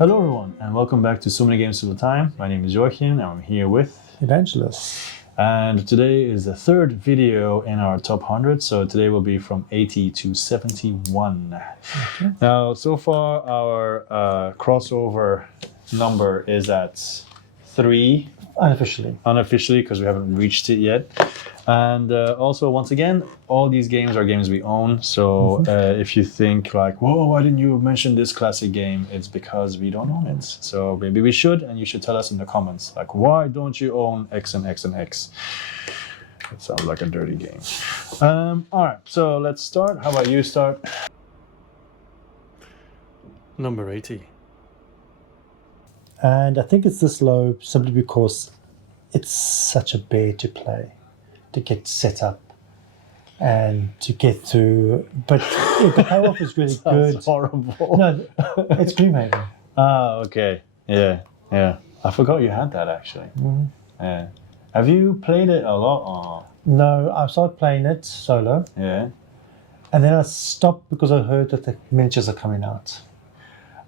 Hello everyone, and welcome back to So Many Games at a Time. My name is Joachim, and I'm here with Evangelos. And today is the third video in our top 100, so today will be from 80 to 71. Okay. Now, so far our crossover number is at 3. Unofficially, because we haven't reached it yet. And also, once again, all these games are games we own. So if you think like, whoa, why didn't you mention this classic game? It's because we don't own it. So maybe we should, and you should tell us in the comments, like, why don't you own X and X and X? It sounds like a dirty game. All right, so let's start. How about you start? Number 80. And I think it's this low simply because it's such a bear to play, to get set up and to get through. But the payoff is really good. Sounds horrible. No, it's Gloomhaven. Ah, okay. Yeah. I forgot you had that actually. Mm-hmm. Yeah. Have you played it a lot? Or? No, I started playing it solo. Yeah. And then I stopped because I heard that the miniatures are coming out.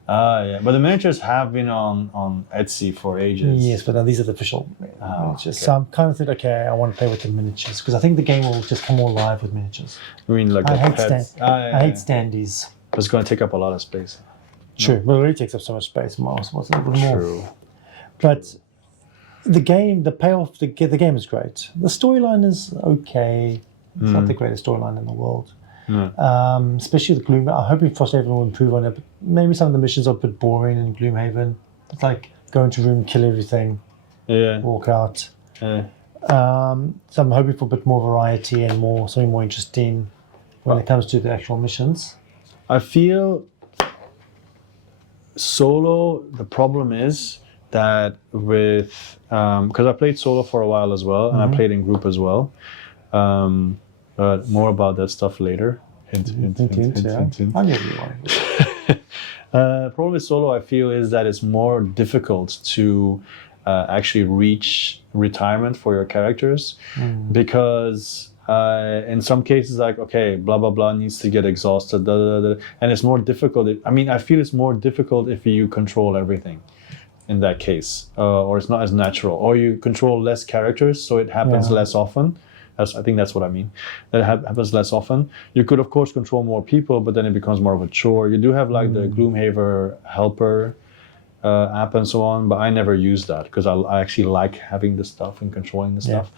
Yeah, but the miniatures have been on Etsy for ages. Yes, but now these are the official miniatures. Okay. So I'm kind of thinking, okay, I want to play with the miniatures because I think the game will just come more live with miniatures. I mean, like I the hate pets. I hate standees. But it's going to take up a lot of space. True, but it already takes up so much space. Mars was a little bit more. True. But the game, the payoff, the game is great. The storyline is okay. It's not the greatest storyline in the world. Especially the Gloom. I hope Frosthaven will improve on it. But maybe some of the missions are a bit boring in Gloomhaven. It's like go into a room, kill everything, walk out. Yeah. So I'm hoping for a bit more variety and something more interesting when it comes to the actual missions. I feel solo, the problem is that with, because I played solo for a while as well, and I played in group as well. But more about that stuff later. Hint. I knew you wanted. Problem with solo, I feel, is that it's more difficult to actually reach retirement for your characters because in some cases, like, okay, blah, blah, blah needs to get exhausted, and it's more difficult. I feel it's more difficult if you control everything in that case, or it's not as natural, or you control less characters, so it happens less often. I think that's what I mean. That happens less often. You could, of course, control more people, but then it becomes more of a chore. You do have like the Gloomhaven helper app and so on, but I never use that because I actually like having the stuff and controlling the stuff.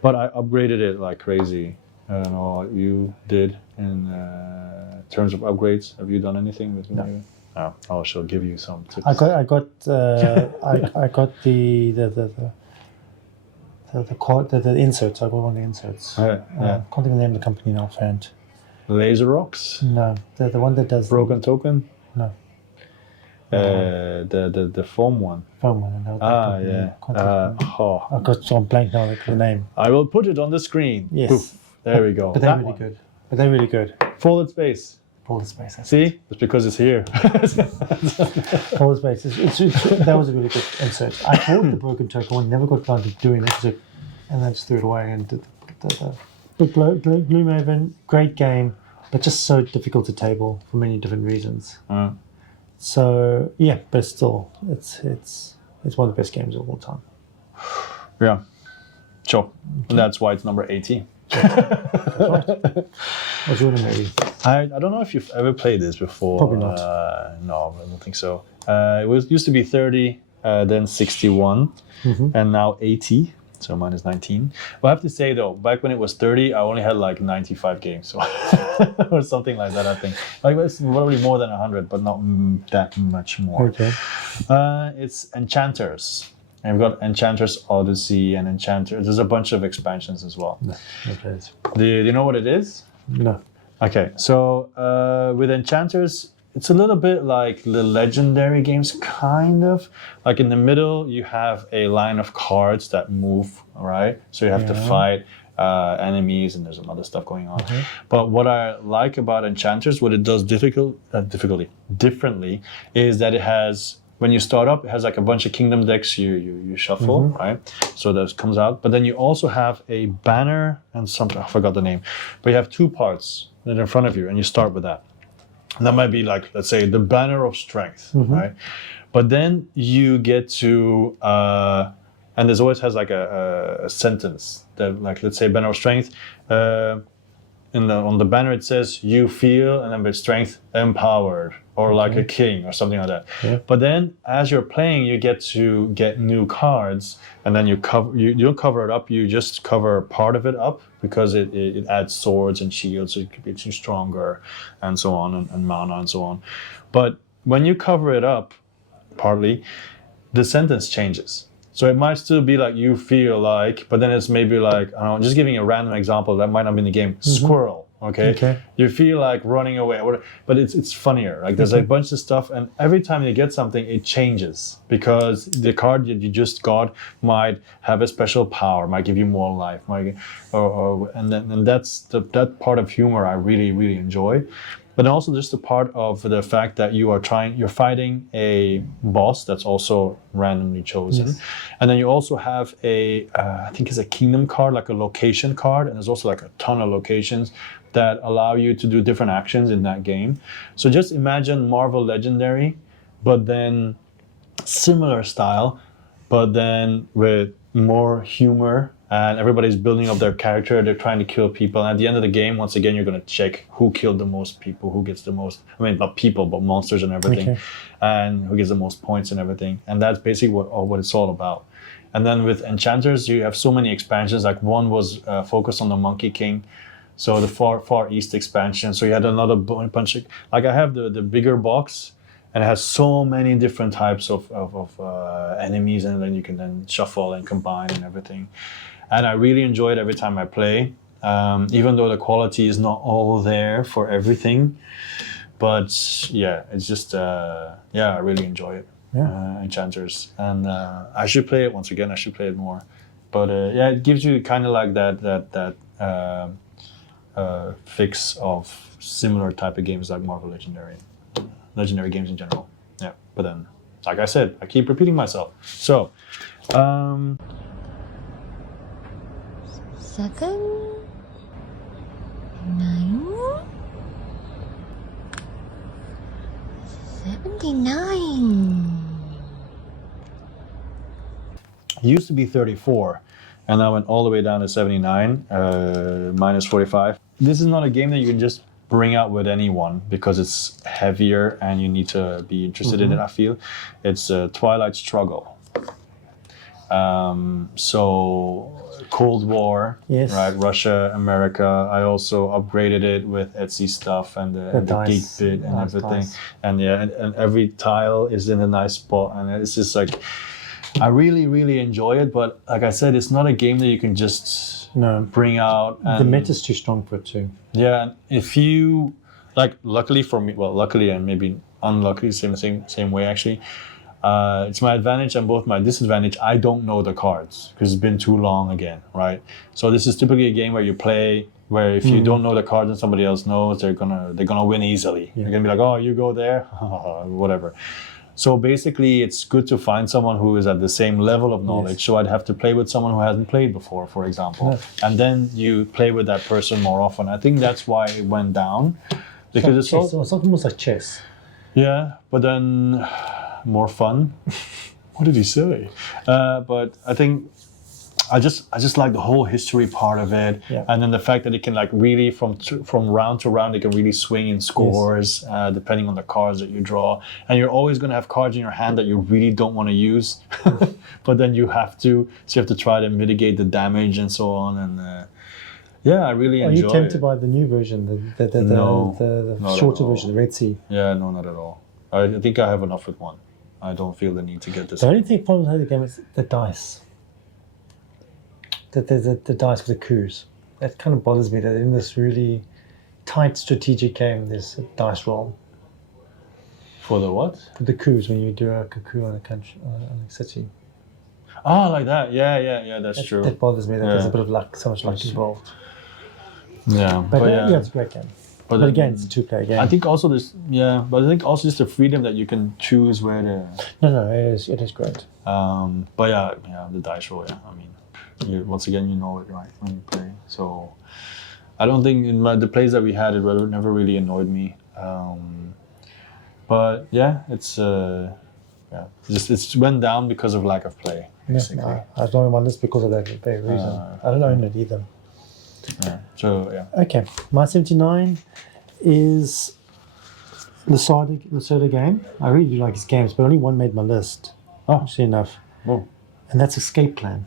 But I upgraded it like crazy. I don't know what you did in terms of upgrades. Have you done anything with Gloomhaven? No. I shall give you some tips. I got the inserts. I got one of the inserts. Can't think of the name of the company now, friend. Laser Rocks? No, the one that does Broken Token? No. The foam one. Foam one. No, I'm blank now. The name. I will put it on the screen. Yes. Poof. There we go. But they're really good. Folded space. Folded space. See? It's because it's here. Folded space. That was a really good insert. I bought the Broken Token one, never got around to doing it, and then just threw it away and did the Gloomhaven, great game, but just so difficult to table for many different reasons. So yeah, but still, it's one of the best games of all time. Yeah, sure. And that's why it's number 80. What's your number 80? I don't know if you've ever played this before. Probably not. No, I don't think so. It used to be 30, then 61, and now 80. So mine is 19. But I have to say though, back when it was 30, I only had like 95 games, so or something like that. I think like it's probably more than 100, but not that much more. Okay. It's Enchanters. And we've got Enchanter's Odyssey and Enchanter. There's a bunch of expansions as well. No, okay. Do you know what it is? No. Okay, so with Enchanters, it's a little bit like the Legendary games, kind of. Like in the middle, you have a line of cards that move, right? So you have to fight enemies, and there's some other stuff going on. But what I like about Enchanters, what it does differently, is that it has, when you start up, it has like a bunch of kingdom decks you shuffle, right? So that comes out. But then you also have a banner and something, I forgot the name. But you have two parts that are in front of you, and you start with that. And that might be like, let's say, the banner of strength, right? But then you get to, and this always has like a sentence that, like, let's say banner of strength. On the banner it says you feel, and then with strength empowered, or like a king or something like that. Yeah. But then as you're playing, you get to get new cards, and then you don't cover it up, you just cover part of it up, because it adds swords and shields, so it makes you stronger, and so on, and mana and so on. But when you cover it up partly, the sentence changes. So it might still be like you feel like, but then it's maybe like, I don't know, just giving a random example that might not be in the game. Squirrel, okay? You feel like running away, but it's funnier. Like there's a bunch of stuff, and every time you get something, it changes, because the card that you just got might have a special power, might give you more life, and that's that part of humor I really, really enjoy. But also just the part of the fact that you're fighting a boss that's also randomly chosen. And then you also have I think it's a kingdom card, like a location card. And there's also like a ton of locations that allow you to do different actions in that game. So just imagine Marvel Legendary, but then similar style, but then with more humor, and everybody's building up their character. They're trying to kill people, and at the end of the game, once again, you're going to check who killed the most people, who gets the most, I mean, not people, but monsters and everything, and who gets the most points and everything. And that's basically what it's all about. And then with Enchanters, you have so many expansions. Like one was focused on the Monkey King, so the Far East expansion. So you had another bunch of, like, I have the bigger box, and it has so many different types of enemies, and then you can then shuffle and combine and everything. And I really enjoy it every time I play, even though the quality is not all there for everything. But yeah, it's just, I really enjoy it, Enchanters. And I should play it once again, I should play it more. But it gives you kind of like that fix of similar type of games like Marvel Legendary games in general. Yeah, but then, like I said, I keep repeating myself. So, 7, 9, 79. It used to be 34, and I went all the way down to 79, minus 45. This is not a game that you can just bring out with anyone, because it's heavier and you need to be interested in it, I feel. It's a Twilight Struggle. So Cold War, right? Russia, America. I also upgraded it with Etsy stuff and the geek bit and everything. Dice. And and every tile is in a nice spot, and it's just like, I really, really enjoy it. But like I said, it's not a game that you can just bring out. And the meta's too strong for it too. Yeah, and if you, like, luckily for me, well, luckily and maybe unluckily, same way actually. It's my advantage and both my disadvantage. I don't know the cards because it's been too long again, right? So this is typically a game where you play where if you don't know the cards and somebody else knows, they're gonna win easily. They're gonna be like, oh, you go there, whatever. So basically, it's good to find someone who is at the same level of knowledge. So I'd have to play with someone who hasn't played before, for example, and then you play with that person more often. I think that's why it went down, because it's almost like chess. Yeah, but then more fun. What did he say? But I think I just like the whole history part of it, and then the fact that it can, like, really from round to round, it can really swing in scores depending on the cards that you draw. And you're always going to have cards in your hand that you really don't want to use, but then you have to. So you have to try to mitigate the damage and so on. And I really enjoy it. Are you tempted by the new version, the shorter version, the Red Sea? Yeah, no, not at all. I think I have enough with one. I don't feel the need to get this. The only thing problem with the game is the dice. The dice for the coups. That kind of bothers me, that in this really tight strategic game, there's a dice roll. For the what? For the coups, when you do a coup on a country, on a city. Ah, like that. Yeah, that's true. That bothers me, that there's a bit of luck, so much luck involved. Yeah. But it's a great game. But again, it's a two-player game. I think also but I think also just the freedom that you can choose where to... No, it is great. But the dice roll, I mean, once again, you know it, right, when you play. So I don't think in the plays that we had, it never really annoyed me. But yeah, it's yeah. It went down because of lack of play, basically. No, I was not on my list because of that very reason. I don't own it either. Yeah. So yeah. Okay, my 79 is Lacerda game. I really do like his games, but only one made my list. Oh. Actually enough. Oh. And that's Escape Plan.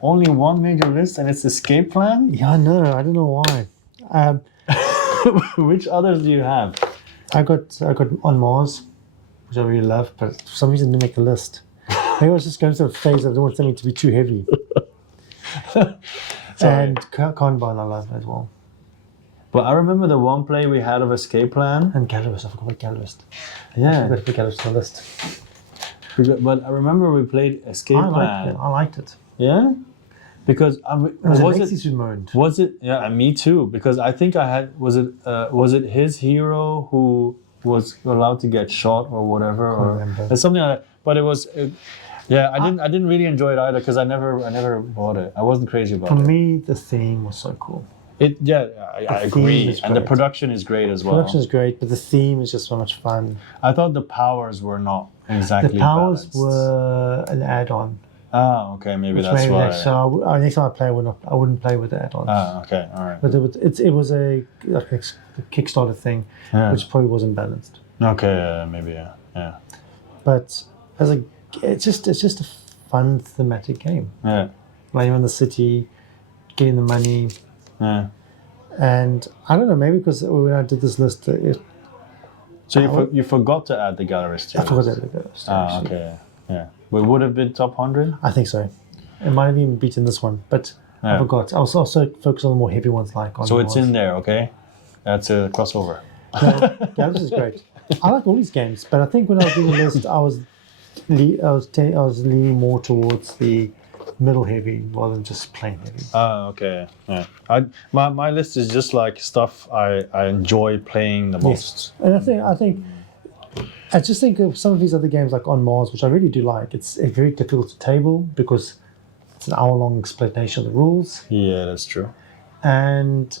Only one made your list, and it's Escape Plan. Yeah, I know. I don't know why. Which others do you have? I got On Mars, which I really love, but for some reason didn't make the list. Maybe I was just going through a phase. I don't want something to be too heavy. And Kanban I love as well. But I remember the one play we had of Escape Plan. And Gallerist, I forgot about Gallerist. Yeah. I forgot to put Gallerist on the list. But I remember we played Escape Plan. I liked it. Yeah? Because Alexis who moaned. Was it? Yeah, and me too. Because I think I had. Was it his hero who was allowed to get shot or whatever, or remember. something like that? But it was. I didn't really enjoy it either because I never bought it. I wasn't crazy about it. For me, the theme was so cool. I agree, and the great. production is great as well. Production is great, but the theme is just so much fun. I thought the powers were not exactly. The powers balanced. were an add-on. Ah, okay, maybe Which that's maybe why. next time I play, I wouldn't play with the add-ons. Ah, okay, all right. But it was a Kickstarter thing, Yeah. which probably wasn't balanced. Okay, maybe yeah. But it's just a fun thematic game. Yeah, Playing in the city, getting the money, yeah. and I don't know, maybe because when I did this list, So you forgot to add the gallerist. I forgot that it goes. Ah, okay, yeah. But would have been top 100. I think so. It might have even beaten this one, but I Yeah. forgot. I was also focused on the more heavy ones like on So it's Mars. in there, okay? That's a crossover. Yeah, this is great. I like all these games, but I think when I was doing the list, I was leaning more towards the middle heavy rather than just plain heavy. Ah, okay. Yeah. My list is just like stuff I enjoy playing the most. And I just think of some of these other games like On Mars, which I really do like. It's very difficult to table because it's an hour-long explanation of the rules, Yeah, that's true. and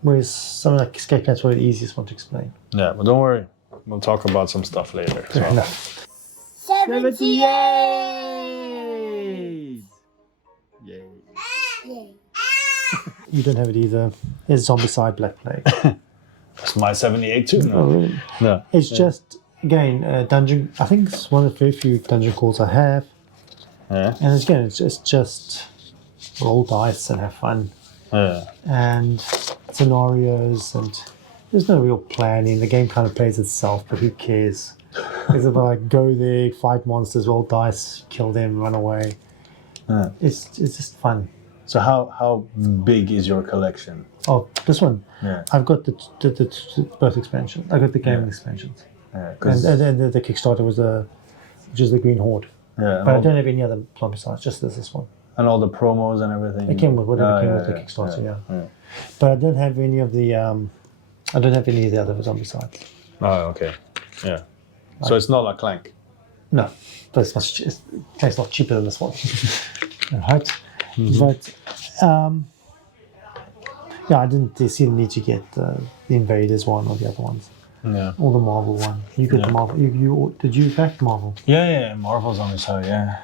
whereas something like Escape Plan's probably the easiest one to explain. Yeah, but don't worry. We'll talk about some stuff later. as well. Enough. 78! Yay. You don't have it either. It's Zombicide Black Plague. That's my 78 too. Oh, No. really? No. It's just, again, dungeon. I think it's one of the very few dungeon crawls I have. Yeah. And again, it's just roll dice and have fun. Yeah. And scenarios, and there's no real planning. The game kind of plays itself, but who cares? It's about like, go there, fight monsters, roll dice, kill them, run away. Yeah. It's just fun. So how big is your collection? Oh, this one. Yeah. I've got the both expansions. I got the gaming expansions. Yeah. And 'Cause- then the Kickstarter was which is the Green Horde. yeah. But I don't have any other plot besides, just this one. And all the promos and everything. It came with whatever came with the yeah, Kickstarter, yeah. yeah. But I don't have any of the other Zombicide. Oh, okay. Yeah. So it's not like Clank. No, but it's a lot cheaper than this one. Right? But yeah, I didn't see the need to get the Invaders one or the other ones, Yeah. or the Marvel one. You got the Marvel. Did you back Marvel? Yeah. Marvel's on his side. Yeah.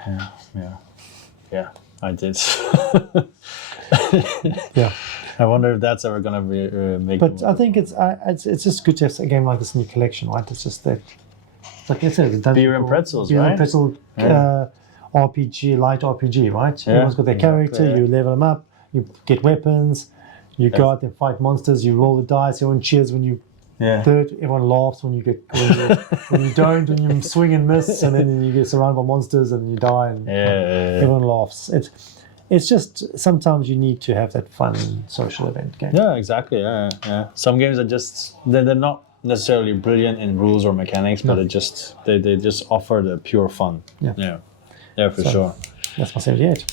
I did. Yeah. I wonder if that's ever gonna be make. But I think it's just good to have a game like this in your collection, right? It's just that, like I said, the dungeon Beer and crawl, pretzels, beer right? and pretzel, RPG, light RPG, right? Yeah, Everyone's got their character. exactly, You level them up. You get weapons. You go out and fight monsters. You roll the dice. Everyone cheers when you Yeah. third. Everyone laughs when you when you don't, when you swing and miss, and then you get surrounded by monsters and you die. And Yeah. everyone laughs. It's just sometimes you need to have that fun social event game. Yeah, exactly. Yeah. Some games are just they're not necessarily brilliant in rules or mechanics, but they just offer the pure fun. Yeah. Yeah, for sure. That's my 78.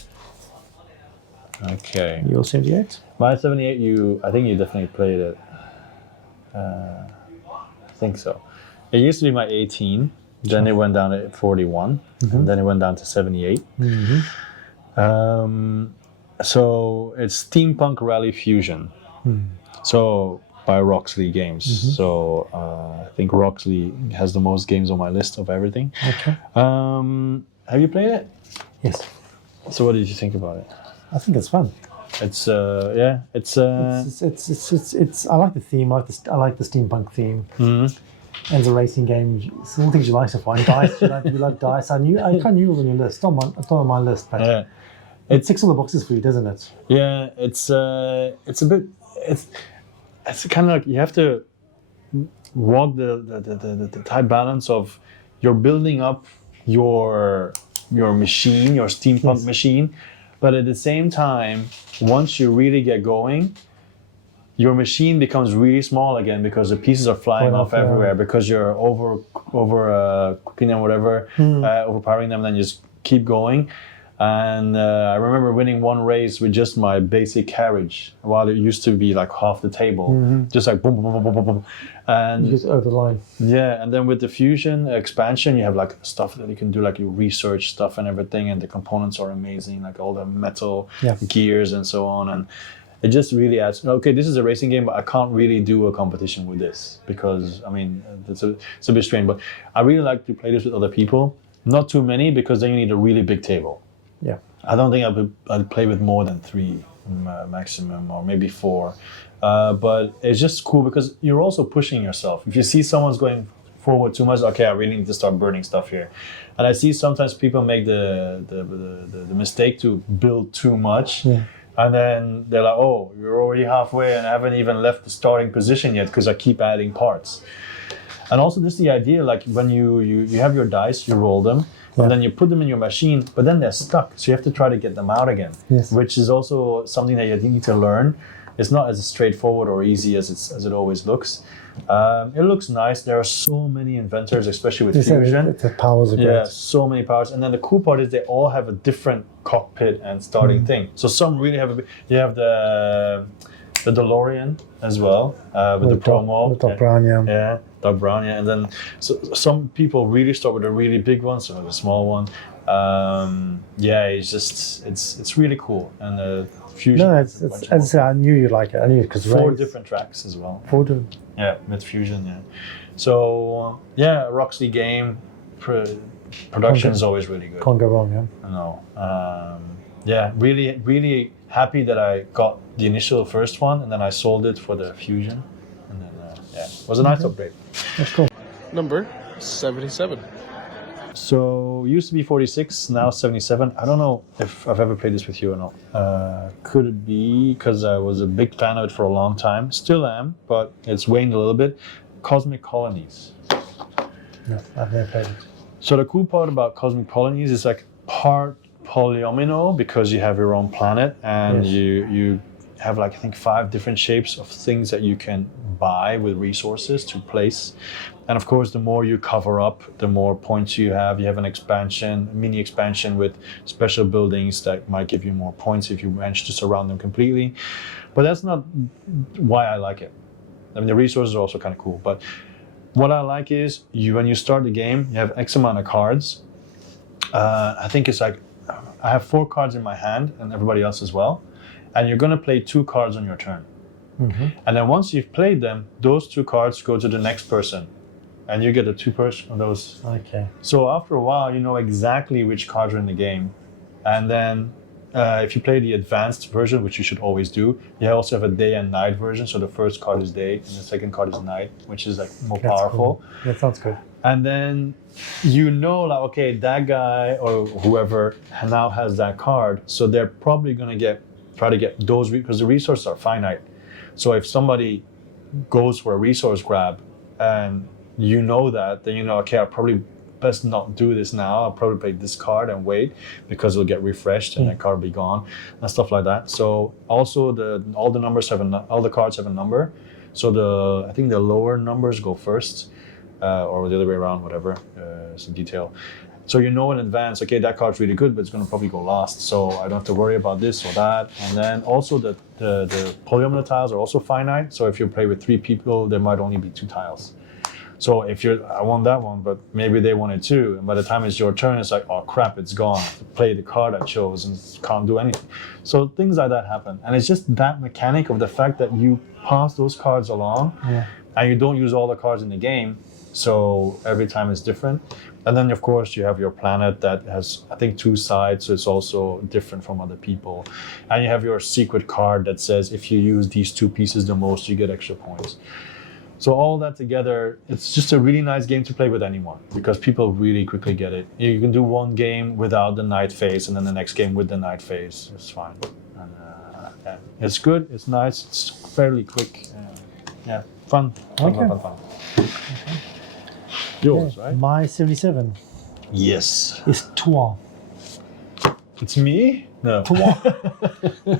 Okay. Your 78? My 78, I think you definitely played it. I think so. It used to be my 18, then it went down to 41, and then it went down to 78. So it's Steampunk Rally Fusion. So by Roxley Games. So I think Roxley has the most games on my list of everything. Okay. Have you played it? Yes. So what did you think about it? I think it's fun. It's It's I like the theme. I like the steampunk theme. And it's a racing game. It's all things you like so far. And dice. You like dice. I kind of knew it was on your list. It's not on my list, but yeah. it ticks all the boxes for you, doesn't it? Yeah, it's a bit it's kind of like you have to walk the tight balance of you're building up your machine, your steampunk machine, but at the same time, once you really get going, your machine becomes really small again because the pieces are flying off everywhere because you're over cooking them, whatever, overpowering them, and then you just keep going. And I remember winning one race with just my basic carriage, while it used to be like half the table, just like boom, boom, boom, boom, boom, boom. And you just over the line. Yeah, and then with the fusion expansion, you have like stuff that you can do, like you research stuff and everything, and the components are amazing, like all the metal gears and so on. And it just really adds, okay, this is a racing game, but I can't really do a competition with this because, I mean, it's a bit strange. But I really like to play this with other people. Not too many, because then you need a really big table. Yeah. I don't think I'd play with more than 3 maximum, or maybe 4. But it's just cool because you're also pushing yourself. If you see someone's going forward too much, okay, I really need to start burning stuff here. And I see sometimes people make the mistake to build too much. Yeah. And then they're like, oh, you're already halfway and I haven't even left the starting position yet because I keep adding parts. And also just the idea, like when you have your dice, you roll them, and then you put them in your machine, but then they're stuck. So you have to try to get them out again, which is also something that you need to learn. It's not as straightforward or easy as it always looks. It looks nice. There are so many inventors, especially with Fusion. The powers are great. Yeah, so many powers. And then the cool part is they all have a different cockpit and starting thing. So some really have you have the DeLorean as well, with the promo. With Doc Brown, Yeah, Doc Brown, yeah. And then so some people really start with a really big one, some with a small one. It's really cool. And the Fusion. No, I knew you'd like it. I knew it because 4 different tracks as well. 4 different. Yeah, with Fusion, yeah. So Roxley game production is always really good. Can't go wrong, yeah. I know. Really, really happy that I got the initial first one, and then I sold it for the Fusion, and then it was a nice upgrade. That's cool. Number 77. So used to be 46, now 77. I don't know if I've ever played this with you or not. Could it be because I was a big fan of it for a long time? Still am, but it's waned a little bit. Cosmic Colonies. No, I've never played it. So the cool part about Cosmic Colonies is like part polyomino, because you have your own planet, and you have like I think 5 different shapes of things that you can buy with resources to place. And of course, the more you cover up, the more points you have. You have an expansion, mini expansion with special buildings that might give you more points if you manage to surround them completely. But that's not why I like it. I mean, the resources are also kind of cool. But what I like is when you start the game, you have X amount of cards. I think it's like, I have 4 cards in my hand and everybody else as well. And you're going to play 2 cards on your turn. Mm-hmm. And then once you've played them, those 2 cards go to the next person. And you get a 2 person of those. Okay. So after a while, you know exactly which cards are in the game. And then if you play the advanced version, which you should always do, you also have a day and night version. So the first card is day and the second card is night, which is like more powerful. Cool. That sounds good. And then you know, like, okay, that guy or whoever now has that card. So they're probably going to try to get those, because the resources are finite. So if somebody goes for a resource grab and you know that, then you know, okay, I'll probably best not do this now. I'll probably play this card and wait, because it'll get refreshed and that card will be gone and stuff like that. So also all the cards have a number. So I think the lower numbers go first, or the other way around, whatever, some detail. So you know in advance, okay, that card's really good, but it's going to probably go last. So I don't have to worry about this or that. And then also the polyomino tiles are also finite. So if you play with 3 people, there might only be 2 tiles. So if I want that one, but maybe they want it too, and by the time it's your turn, it's like, oh crap, it's gone. Play the card I chose and can't do anything. So things like that happen, and it's just that mechanic of the fact that you pass those cards along, and you don't use all the cards in the game. So every time it's different. And then, of course, you have your planet that has, I think, 2 sides, so it's also different from other people. And you have your secret card that says if you use these 2 pieces the most, you get extra points. So all that together, it's just a really nice game to play with anyone because people really quickly get it. You can do one game without the night phase and then the next game with the night phase. It's fine. And, yeah. It's good, it's nice, it's fairly quick. Yeah, fun. Fun. Yours, right? My 77 Yes. is Toi. It's me? No. Toi.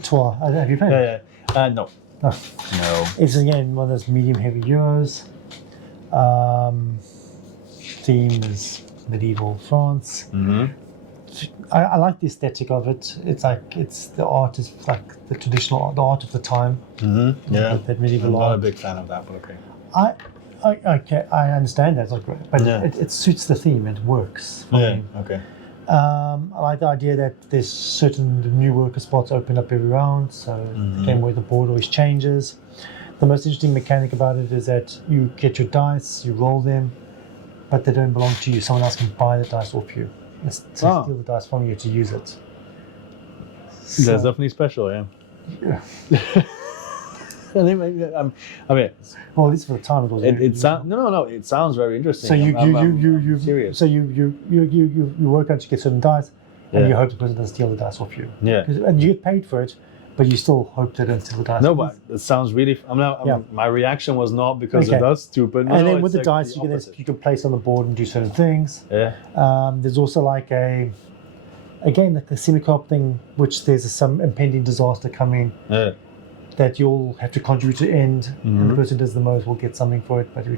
Toi. Have you played it? No. No. No. It's again one of those medium heavy Euros. Theme is medieval France. Mm-hmm. I like the aesthetic of it. It's like the art is like the traditional art, the art of the time. Mm-hmm. Yeah. That medieval I'm art. not a big fan of that, but okay. I understand that, it's not great, but it suits the theme. It works for me. Okay. I like the idea that there's certain new worker spots open up every round, so the game where the board always changes. The most interesting mechanic about it is that you get your dice, you roll them, but they don't belong to you. Someone else can buy the dice off you. It's to steal the dice from you to use it. That's definitely special, yeah. I think maybe, well, at least for the time it was. it sounds no. It sounds very interesting. So you serious. So you work out to get certain dice, and you hope the person doesn't steal the dice off you. Yeah. And you get paid for it, but you still hope they don't steal the dice. No, but it sounds really. My reaction was not because Okay. that's stupid. No, And then it's with the like dice, you can place on the board and do certain things. Yeah. There's also like a semi-co-op thing, which there's some impending disaster coming. Yeah. That you'll have to contribute to end, and the person who does the most will get something for it. But if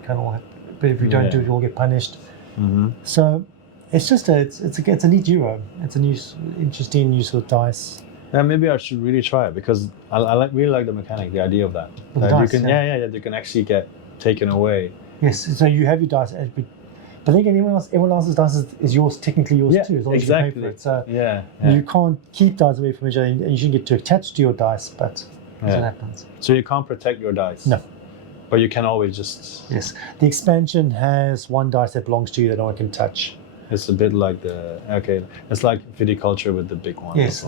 you don't do it, you'll get punished. Mm-hmm. So it's just it's a neat Euro. It's a new, interesting use of dice. Yeah, maybe I should really try it because I really like the mechanic, the idea of that. With the That dice, you can, you can actually get taken away. Yes, so you have your dice, but then again, everyone else's dice is yours, technically yours too, as long as you pay for it. So you can't keep dice away from each other, and you shouldn't get too attached to your dice, but that's what happens. So you can't protect your dice? No. But you can always just... Yes. The expansion has one dice that belongs to you that no one can touch. It's a bit like it's like viticulture with the big one. Yes,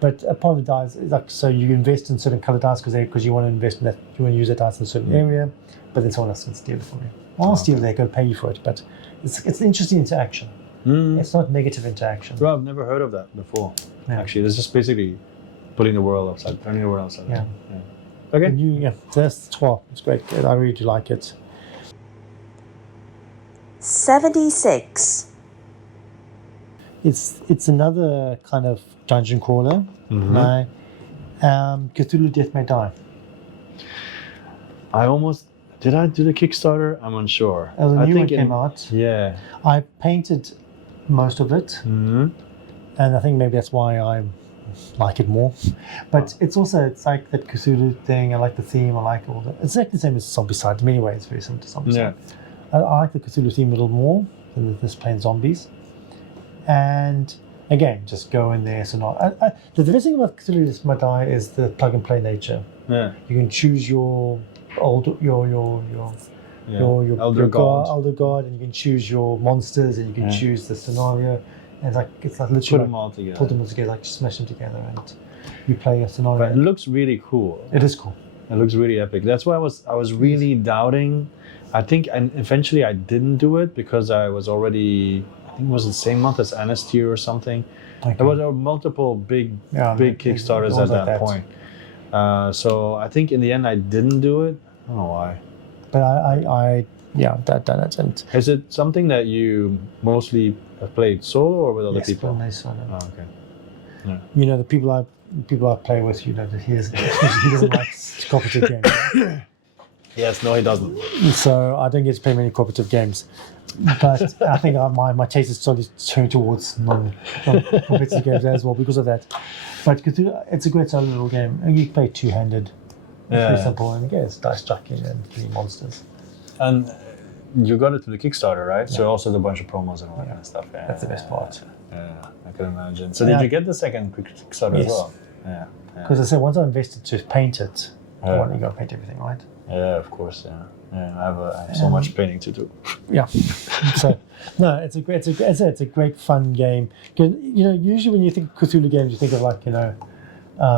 but a part of the dice, so you invest in certain colored dice because you want to invest in that, you want to use that dice in a certain area, but then someone else can steal it from you. Well, I'll steal it, they're going to pay you for it, but it's interesting interaction. It's not negative interaction. Well, I've never heard of that before. Yeah. Actually, it's just basically turning the world upside down. Yeah. Okay. So that's 12. It's great. I really do like it. 76. It's another kind of dungeon crawler. Cthulhu Death May Die. Did I do the Kickstarter? I'm unsure. As a new one came out. Yeah. I painted most of it, and I think maybe that's why I like it more. But it's like that Cthulhu thing. I like the theme. I like all that. It's exactly the same as Zombicide. In many ways, it's very similar to Zombicide. Yeah. I like the Cthulhu theme a little more than this plain zombies. And again, just go in there. So the best thing about Cthulhu Death May Die is the plug and play nature. Yeah. You can choose your elder god, and you can choose your monsters, and you can choose the scenario. And it's like literally Put them all together. Put them all together, like smash them together, and you play a scenario. But it looks really cool. It is cool. It looks really epic. That's why I was really doubting. I think, and eventually I didn't do it because I was already. I think it was the same month as Anestir or something. Okay. There was multiple big Kickstarters at that point. So I think in the end I didn't do it. I don't know why. But that and is it something that you mostly have played solo or with other people? Yes, solo. Oh, okay. Yeah. You know, the people I play with, you know, that he doesn't like cooperative games. Yes, no, he doesn't. So I don't get to play many cooperative games. But I think my taste is starting to turn towards non-competitive games as well because of that. But it's a great solo little game, and you play two-handed. It's very simple, and again, it's dice chucking and killing monsters. And you got it to the Kickstarter, right? So also a bunch of promos and all that kind of stuff. Yeah, That's the best part. Yeah, I can imagine. So did you get the second Kickstarter as Yes. well? Yeah. Because I said once I invested to paint it, Yeah. you got to paint everything, right? Yeah, of course. Yeah. I have so much painting to do. Yeah. So no, it's a great fun game. Usually when you think Cthulhu games, you think of like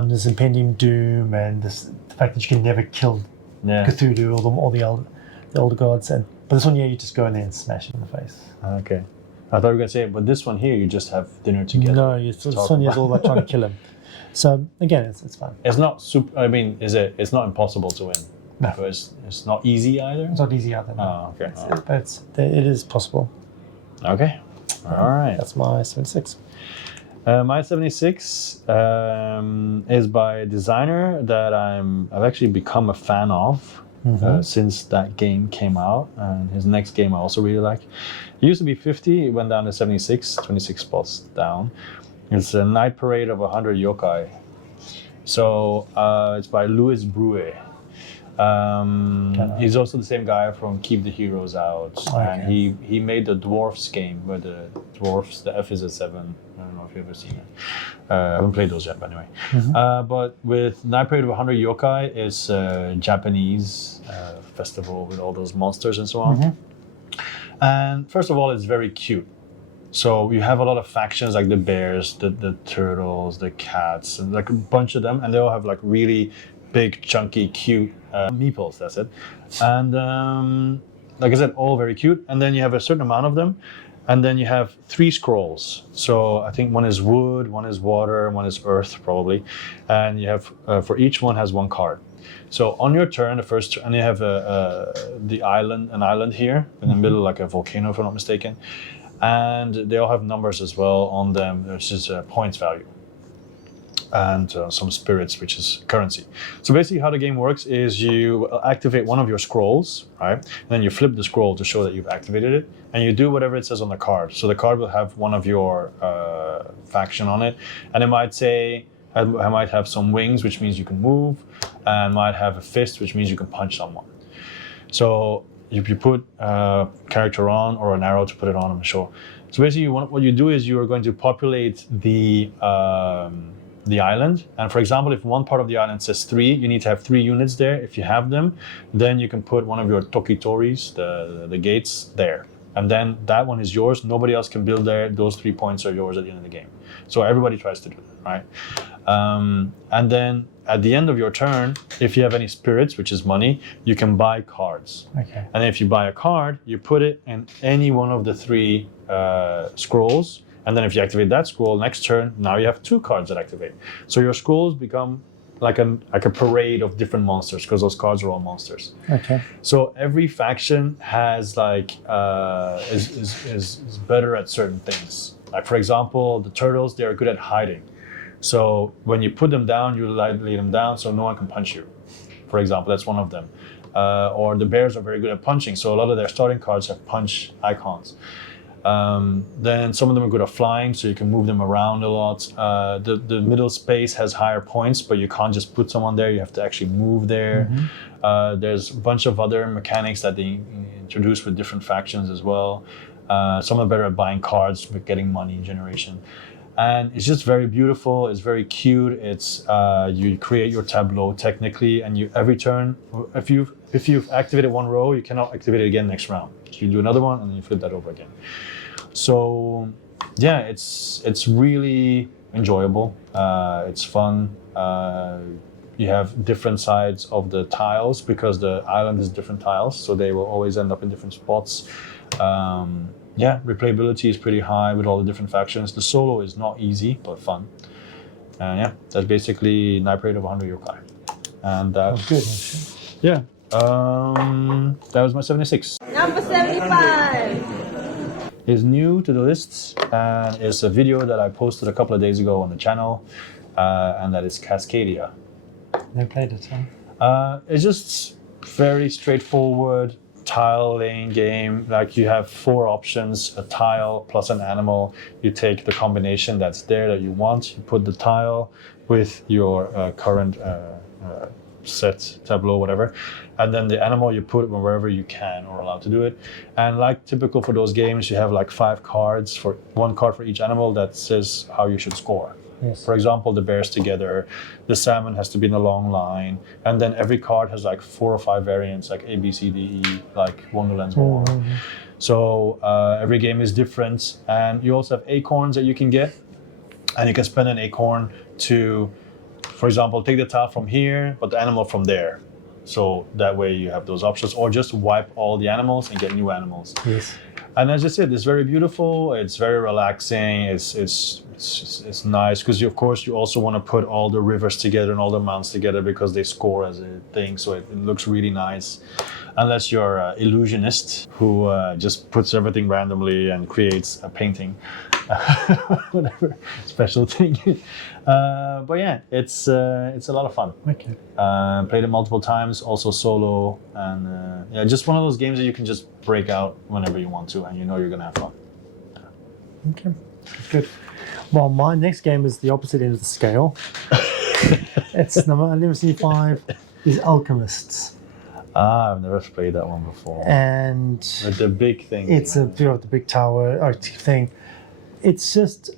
this impending doom and the fact that you can never kill Yeah. Cthulhu or the older gods. But this one, you just go in there and smash it in the face. Okay. I thought you were gonna say, but this one here, you just have dinner together. No, this one is all about trying to kill him. So again, it's fun. It's not super. I mean, it's not impossible to win. No. But it's not easy either. It's not easy either. Oh, okay. But it is possible. Okay. All right. That's my 76. My 76 is by a designer that I've actually become a fan of since that game came out. And his next game I also really like. It used to be 50, it went down to 76, 26 spots down. It's a Night Parade of 100 Yokai. So it's by Louis Brouet. He's also the same guy from Keep the Heroes Out. Okay. And he made the Dwarfs game where the dwarfs, the F is a 7. I don't know if you've ever seen it. I haven't played those yet, but anyway. But with Night Parade of 100 Yokai, it's a Japanese festival with all those monsters and so on. And first of all, it's very cute. So you have a lot of factions like the bears, the turtles, the cats, and like a bunch of them, and they all have like really big, chunky, cute meeples. That's it. And like I said, all very cute. And then you have a certain amount of them, and then you have 3 scrolls. So I think one is wood, one is water, one is earth probably, and you have for each one has 1 card. So on your turn, and you have an island here in the middle, like a volcano, if I'm not mistaken. And they all have numbers as well on them. There's just a points value and some spirits, which is currency. So basically how the game works is you activate one of your scrolls, right? And then you flip the scroll to show that you've activated it. And you do whatever it says on the card. So the card will have one of your faction on it. And it might say, I might have some wings, which means you can move. And might have a fist, which means you can punch someone. So if you put a character on or an arrow to put it on, I'm sure. So basically what you do is you are going to populate the island. And for example, if one part of the island says 3, you need to have 3 units there. If you have them, then you can put one of your tokitoris, the gates, there. And then that one is yours. Nobody else can build there. Those 3 points are yours at the end of the game. So everybody tries to do that, right? And then at the end of your turn, if you have any spirits, which is money, you can buy cards. Okay. And if you buy a card, you put it in any one of the 3 scrolls. And then if you activate that scroll, next turn, now you have 2 cards that activate. So your scrolls become like a parade of different monsters because those cards are all monsters. Okay. So every faction has like is better at certain things. Like for example, the turtles, they are good at hiding. So when you put them down, you lay them down so no one can punch you. For example, that's one of them. Or the bears are very good at punching. So a lot of their starting cards have punch icons. Then some of them are good at flying, so you can move them around a lot. The middle space has higher points, but you can't just put someone there. You have to actually move there. There's a bunch of other mechanics that they introduce with different factions as well. Some are better at buying cards, with getting money generation. And it's just very beautiful. It's very cute. It's you create your tableau technically, and you every turn, if you've activated one row, you cannot activate it again next round. So you do another one, and then you flip that over again. So yeah, it's really enjoyable. It's fun. You have different sides of the tiles because the island is different tiles, so they will always end up in different spots. Yeah, replayability is pretty high with all the different factions. The solo is not easy, but fun. And yeah, that's basically Night Parade of 100 Yokai. And Good. yeah, that was my 76. Number 75. Is new to the list and is a video that I posted a couple of days ago on the channel, and that is Cascadia. Never played it, huh? It's just very straightforward tile laying game. Like you have 4 options, a tile plus an animal. You take the combination that's there that you want. You put the tile with your current set, tableau, whatever. And then the animal you put wherever you can or allowed to do it. And like typical for those games, you have like 5 cards, for 1 card for each animal that says how you should score. Yes. For example, the bears together, the salmon has to be in a long line, and then every card has like 4 or 5 variants, like A, B, C, D, E, like Wonderland's War. So every game is different, and you also have acorns that you can get, and you can spend an acorn to, for example, take the tile from here, but the animal from there. So that way you have those options, or just wipe all the animals and get new animals. Yes. And as I said, it's very beautiful. It's very relaxing. It's nice because of course you also want to put all the rivers together and all the mountains together because they score as a thing. So it looks really nice. Unless you're an illusionist who just puts everything randomly and creates a painting, whatever special thing. But yeah, it's a lot of fun. Okay. Played it multiple times, also solo, and yeah, just one of those games that you can just break out whenever you want to, and you know you're gonna have fun. Okay. Good. Well, my next game is the opposite end of the scale. It's number 75 is Alchemists. I've never played that one before. And With the big thing. it's a bit of the big tower thing. It's just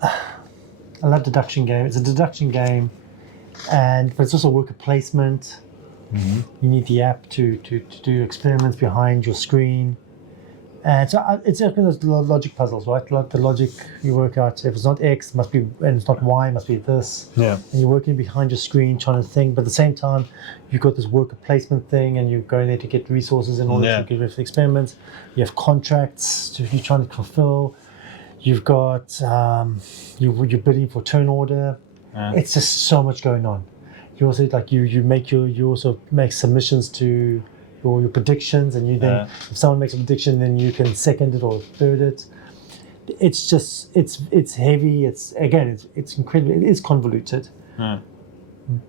I love deduction game. It's a deduction game, but it's also worker placement. Mm-hmm. You need the app to do experiments behind your screen. And so it's like those logic puzzles, right? Like the logic you work out. If it's not X, it must be, and it's not Y, it must be this. Yeah. And you're working behind your screen trying to think, but at the same time, you've got this worker placement thing, and you're going there to get resources in order to get rid of the experiments. You have contracts you're trying to fulfill. You've got you're bidding for turn order. Yeah. It's just so much going on. You also you also make submissions to your predictions, and you then if someone makes a prediction, then you can second it or third it. It's just it's heavy. It's incredible. It is convoluted,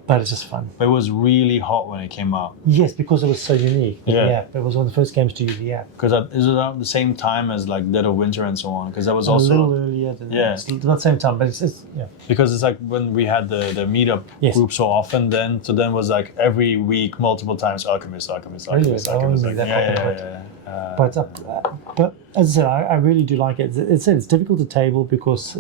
but it's just fun. But it was really hot when it came out. Yes, because it was so unique. Yeah. The app. It was one of the first games to use the app. Because is it around the same time as like Dead of Winter and so on? Because that was A also little earlier than it's not the same time, but it's yeah. Because it's like when we had the meetup group so often, then was like every week, multiple times, Alchemist. But as I said, I really do like it. It's difficult to table because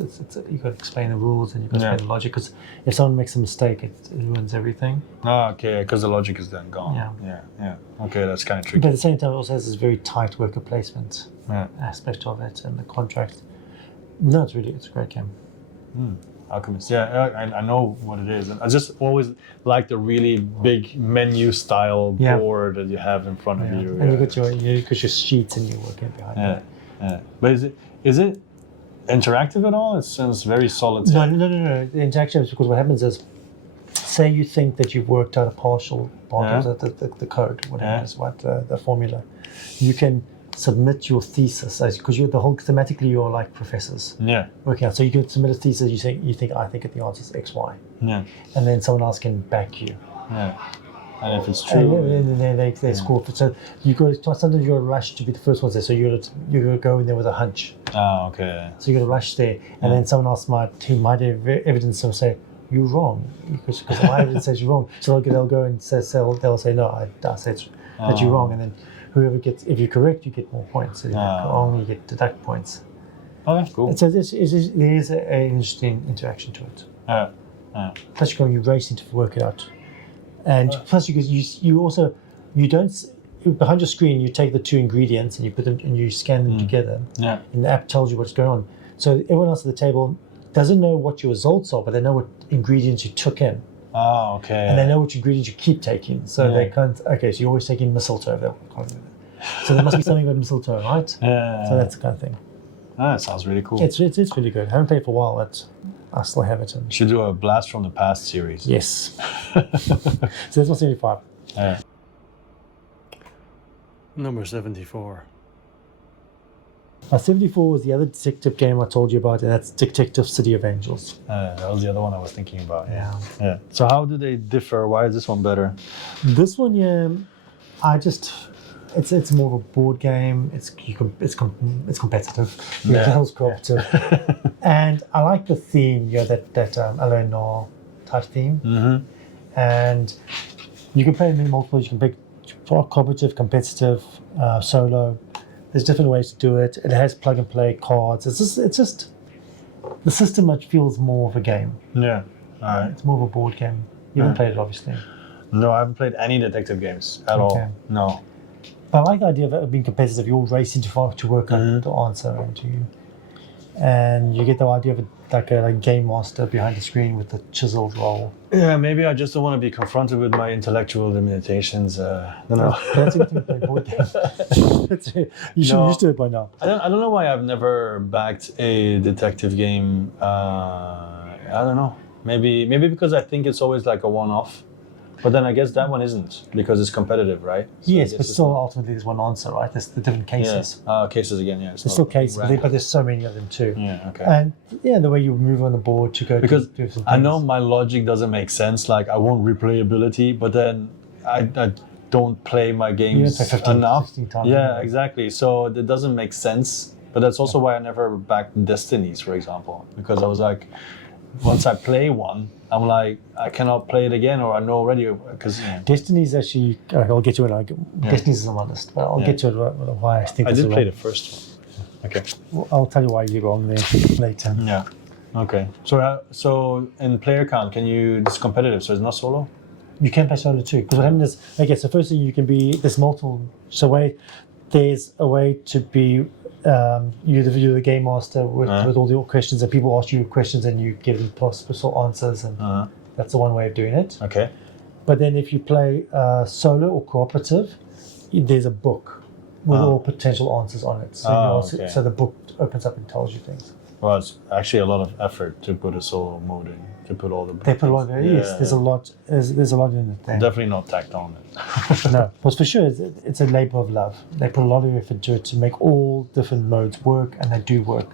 you've got to explain the rules and you've got to explain the logic. Because if someone makes a mistake, it ruins everything. Oh, okay, because the logic is then gone. Yeah. Okay, that's kind of tricky. But at the same time, it also has this very tight worker placement Yeah. aspect of it and the contract. No, it's a great game. Alchemist. Yeah, I know what it is. And I just always like the really big menu style board that you have in front of you. And you got your sheets and you're working behind it. Yeah. But is it interactive at all? It sounds very solitary. No. The interaction is because what happens is, say you think that you've worked out a partial part of the code, whatever it is, what the formula. You can submit your thesis because thematically you're like professors. Yeah. Working out. So you can submit a thesis. I think the answer is X, Y. Yeah. And then someone else can back you. Yeah. And if it's true, and then they score. So sometimes you're rushed to be the first ones there. So you're gonna go in there with a hunch. Oh, okay. So you're gonna rush there, and then someone else might have evidence and say you're wrong because my evidence says you're wrong. So they'll go and they'll say no, I said that you're wrong, and then whoever gets, if you're correct, you get more points. If you're wrong, you get deduct points. Okay, cool. So there is an interesting interaction to it. Plus, you're racing to work it out, and plus you also don't. Behind your screen, you take the 2 ingredients and you put them and you scan them together. Yeah. And the app tells you what's going on. So everyone else at the table doesn't know what your results are, but they know what ingredients you took in. Oh, okay. And they know which ingredients you keep taking. So they can't. Okay, so you're always taking mistletoe. So there must be something about mistletoe, right? Yeah. So that's the kind of thing. That sounds really cool. It's really good. I haven't played for a while, but I still have it. You should do a Blast from the Past series. Yes. So that's 75. Yeah. Number 74. 74 was the other detective game I told you about, and that's Detective City of Angels. That was the other one I was thinking about. Yeah. So how do they differ? Why is this one better? This one, it's more of a board game. It's competitive. It's cooperative. And I like the theme. That Alain Noir type theme. Mm-hmm. And You can play in multiple. You can pick cooperative, competitive, solo. There's different ways to do it. It has plug and play cards. It's just the system much feels more of a game. Yeah. All right. It's more of a board game. You haven't played it, obviously. No, I haven't played any detective games at all. No. But I like the idea of it being competitive. You're all racing to work out the answer and you get the idea of a game master behind the screen with the chiseled roll. Yeah, maybe I just don't want to be confronted with my intellectual limitations. No. That's a good thing to play board games. You should be used to it by now. I don't know why I've never backed a detective game. I don't know. Maybe because I think it's always like a one-off. But then I guess that one isn't because it's competitive, right? So yes, but still ultimately there's one answer, right? There's the different cases. Yeah. Cases again, yeah. There's still cases, but there's so many of them too. Yeah, okay. And the way you move on the board to go because to some I know my logic doesn't make sense. Like I want replayability, but then I don't play my games play 15 enough. times. Yeah, exactly. So it doesn't make sense. But that's also why I never backed Destinies, for example, because I was like, once I play one, I'm like, I cannot play it again, or I know already because Destiny's actually. I'll get to it. Destiny's is on my list, but I'll get to it. Why I think I did play wrong. the first one. Okay. Well, I'll tell you why you're wrong there later. Yeah. Okay. So in player count, it's competitive, so it's not solo. You can play solo too. Because what happens is, so first thing you can be there's multiple. There's a way to be. You're the game master with all the questions, and people ask you questions, and you give them possible answers, and that's the one way of doing it. Okay. But then if you play solo or cooperative, there's a book with all potential answers on it. So, so the book opens up and tells you things. Well, it's actually a lot of effort to put a solo mode in, to put all the. They put a lot. Yes, there's a lot. There's a lot in it. There. Definitely not tacked on it. No, but for sure, it's a labor of love. They put a lot of effort into it to make all different modes work, and they do work.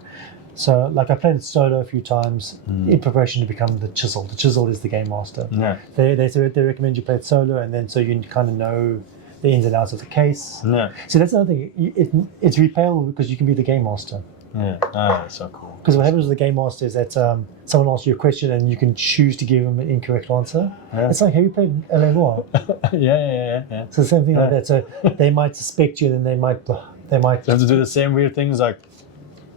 So, like I played it solo a few times in preparation to become the chisel. The chisel is the game master. Yeah. They recommend you play it solo, and then so you kind of know the ins and outs of the case. Yeah. So that's another thing. It's replayable because you can be the game master. Yeah. That's so cool. Because what happens with the game master is that someone asks you a question and you can choose to give them an incorrect answer. Yeah. It's like, have you played LA Noire? yeah. So the same thing like that. So they might suspect you, and then they might. You have to do the same weird things like.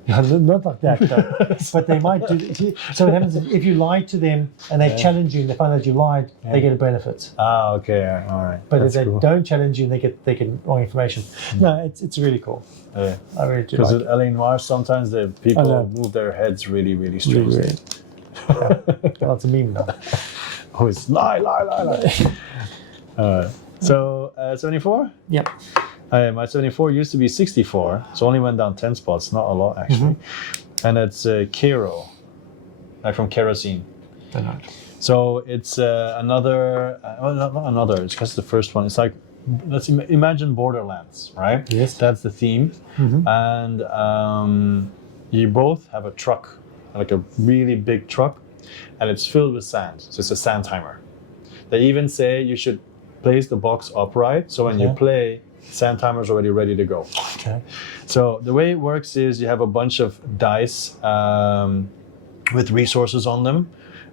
Not like that, though. But they might do. So what happens is if you lie to them and they challenge you and they find out you lied, they get a benefit. Ah, okay, all right. But if they don't challenge you and they get wrong information. No, it's really cool. Yeah. I really do. Because Like with LA Noire, sometimes the people move their heads really, really strangely. Really. Well, it's a meme now. Oh, it's lie. So 74? Yep. My 74 used to be 64, so only went down 10 spots, not a lot actually. And it's Kero, like from Kerosene. Don't know. So it's another, not another, it's just the first one. It's like, let's imagine Borderlands, right? Yes. That's the theme. And you both have a truck, like a really big truck, and it's filled with sand. So it's a sand timer. They even say you should place the box upright, so when you play, sand timer's already ready to go. Okay. So the way it works is you have a bunch of dice with resources on them,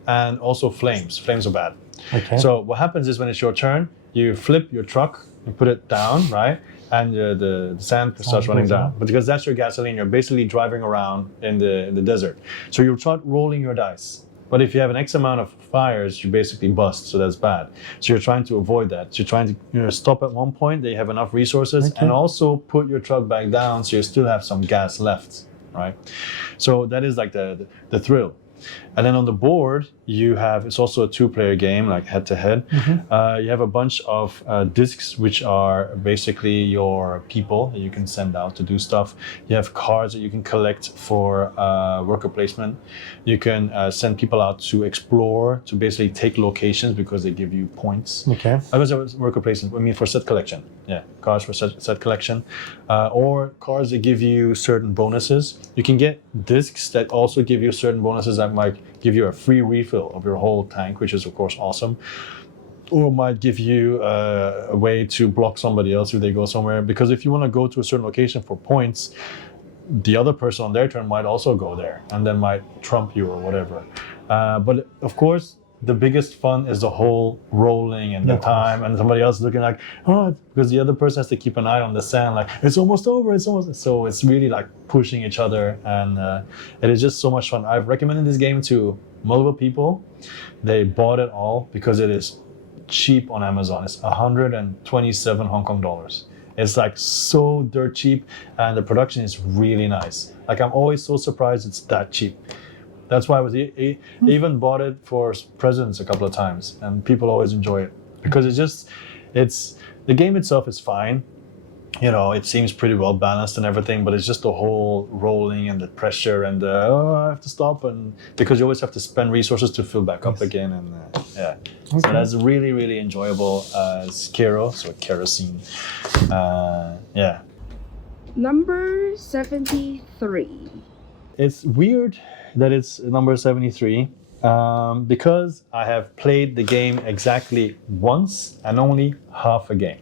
and also flames. Flames are bad. Okay. So what happens is when it's your turn, you flip your truck, you put it down, right? And the sand starts running down. But because that's your gasoline, you're basically driving around in the desert. So you start rolling your dice. But if you have an X amount of fires, you basically bust, so that's bad. So you're trying to avoid that. So you're trying to stop at one point, that you have enough resources, and also put your truck back down so you still have some gas left, right? So that is like the thrill. And then on the board, you have, it's also a two-player game, like head-to-head. You have a bunch of discs, which are basically your people that you can send out to do stuff. You have cards that you can collect for worker placement. You can send people out to explore, to basically take locations because they give you points. Okay. I was worker placement, I mean for set collection. Yeah, cards for set collection. Or cards that give you certain bonuses. You can get discs that also give you certain bonuses that might give you a free refill of your whole tank, which is of course awesome. Or might give you a way to block somebody else if they go somewhere. Because if you want to go to a certain location for points, the other person on their turn might also go there and then might trump you or whatever. But of course, the biggest fun is the whole rolling and the time, and somebody else looking like, oh, because the other person has to keep an eye on the sand, like it's almost over, it's almost. So it's really like pushing each other, and it is just so much fun. I've recommended this game to multiple people. They bought it all because it is cheap on Amazon. It's 127 Hong Kong dollars. It's like so dirt cheap, and the production is really nice. Like I'm always so surprised it's that cheap. That's why I was even bought it for presents a couple of times, and people always enjoy it because it's the game itself is fine. You know, it seems pretty well balanced and everything, but it's just the whole rolling and the pressure and I have to stop, and because you always have to spend resources to fill back up again, and yeah. Okay. So that's really, really enjoyable as Kero, so kerosene. Yeah. Number 73. It's weird that it's number 73 because I have played the game exactly once and only half a game.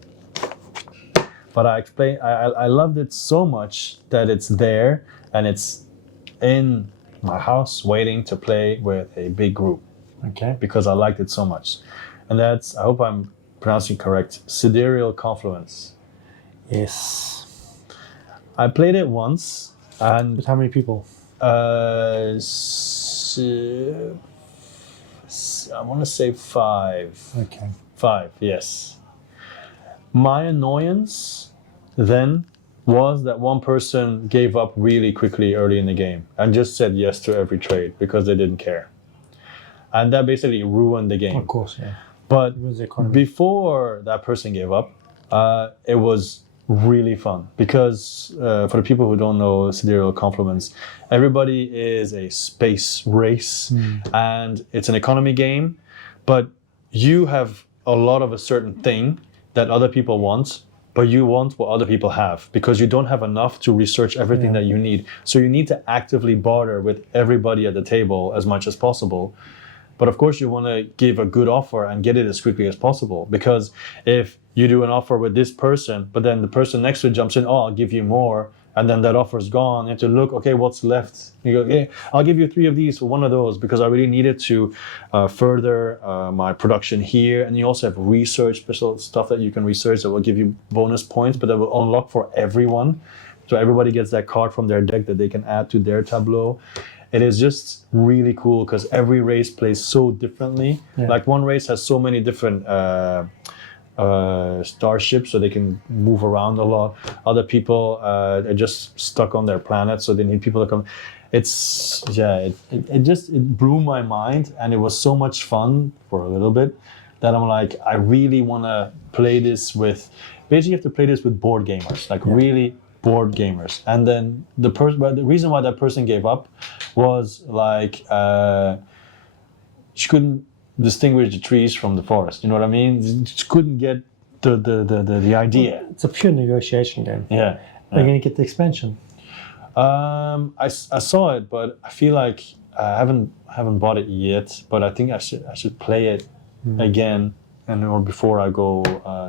But I loved it so much that it's there and it's in my house waiting to play with a big group. Okay. Because I liked it so much. And that's, I hope I'm pronouncing correct, Sidereal Confluence. Yes. I played it once and... With how many people? I want to say 5. Okay. 5, yes. My annoyance then was that one person gave up really quickly early in the game and just said yes to every trade because they didn't care. And that basically ruined the game. Of course, yeah. But before that person gave up, it was really fun because for the people who don't know Sidereal Confluence, everybody is a space race and it's an economy game, but you have a lot of a certain thing that other people want, but you want what other people have because you don't have enough to research everything that you need. So you need to actively barter with everybody at the table as much as possible. But of course you want to give a good offer and get it as quickly as possible, because if you do an offer with this person, but then the person next to it jumps in, oh, I'll give you more, and then that offer's gone, you have to look, okay, what's left? You go, okay, I'll give you 3 of these for 1 of those because I really need it to further my production here. And you also have research, special stuff that you can research that will give you bonus points, but that will unlock for everyone. So everybody gets that card from their deck that they can add to their tableau. It is just really cool because every race plays so differently. Yeah. Like one race has so many different starships, so they can move around a lot. Other people are just stuck on their planet, so they need people to come. It blew my mind, and it was so much fun for a little bit that I'm like, I really want to play this with. Basically, you have to play this with board gamers, like really board gamers. And then the reason why that person gave up was like she couldn't distinguish the trees from the forest. You know what I mean? She couldn't get the idea. It's a pure negotiation game. Yeah. Are you going to get the expansion? I saw it, but I feel like I haven't bought it yet. But I think I should play it again or before I go